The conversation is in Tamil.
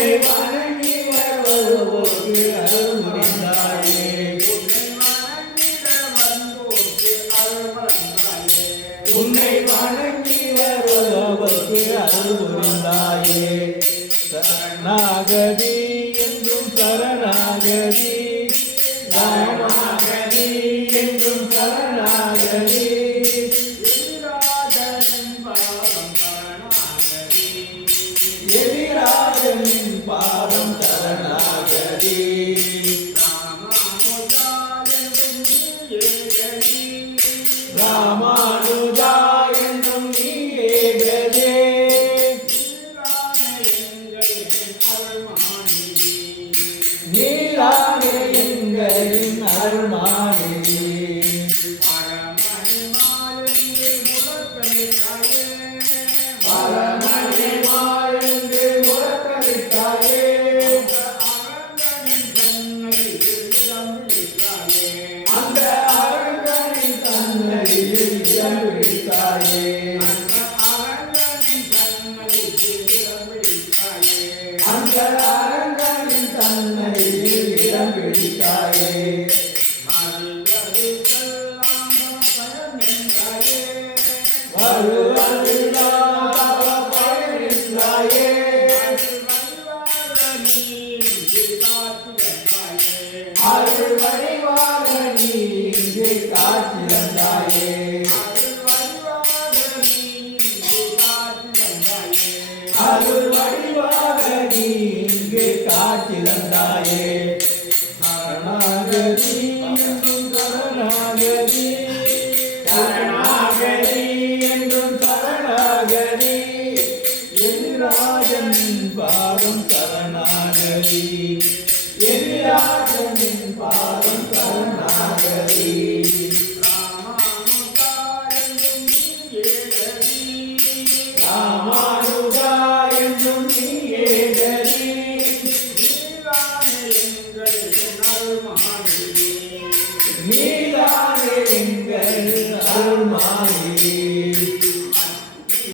உன்னை வணங்கி வருவோர்க்கு அருள் புரிந்தாயே உன்னை வணங்கி வருவோர்க்கு அருள் புரிந்தாயே சரணாகதி என்றும் சரணாகதி ராமநாகதி என்றும் சரணாகதி எதிராஜனின் பாதம் சரணாகதி ராமானுஜா என்றும் நீயே கதே நீரானே எங்களின் அருள்மானிதி பரமணி மாயென்று முழக்கமிட்டாயே அந்த அரங்கனின் தன்னையில் இடம் பிடித்தாயே அந்த அரங்கனின் தன்னையில் இடம் பிடித்தாயே அருள் வடிவாக நீ இங்கே காட்சி தந்தாயே அருள் வடிவாக நீ இங்கே காட்சி தந்தாயே சரணாகதி என்றும் சரணாகதி சரணாகதி என்றும் சரணாகதி எதிராஜன் பாதம் சரணாகதி எதிராஜனின் பாதம் சரணாகதி ராமானுஜா என்றும் நீயே கதி நீ